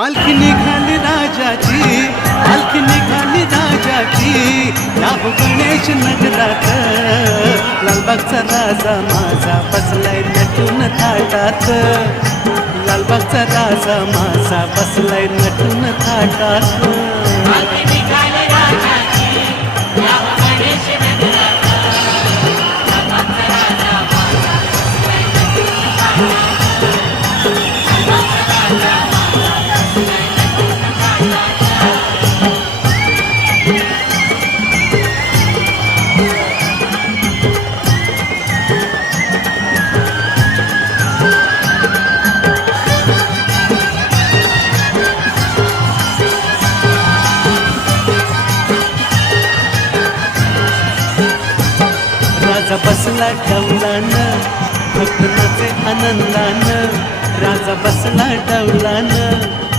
पालखी निघाली राजाची, पालखी निघाली राजाची, याहो गणेश नगरात. लालबागचा राजा माझा बसलाय नटून थाटात, लालबागचा राजा माझा बसलाय नटून थाटात. राजा बसला डौलानं, भक्त नाचे आनंदानं, राजा बसला डौलानं.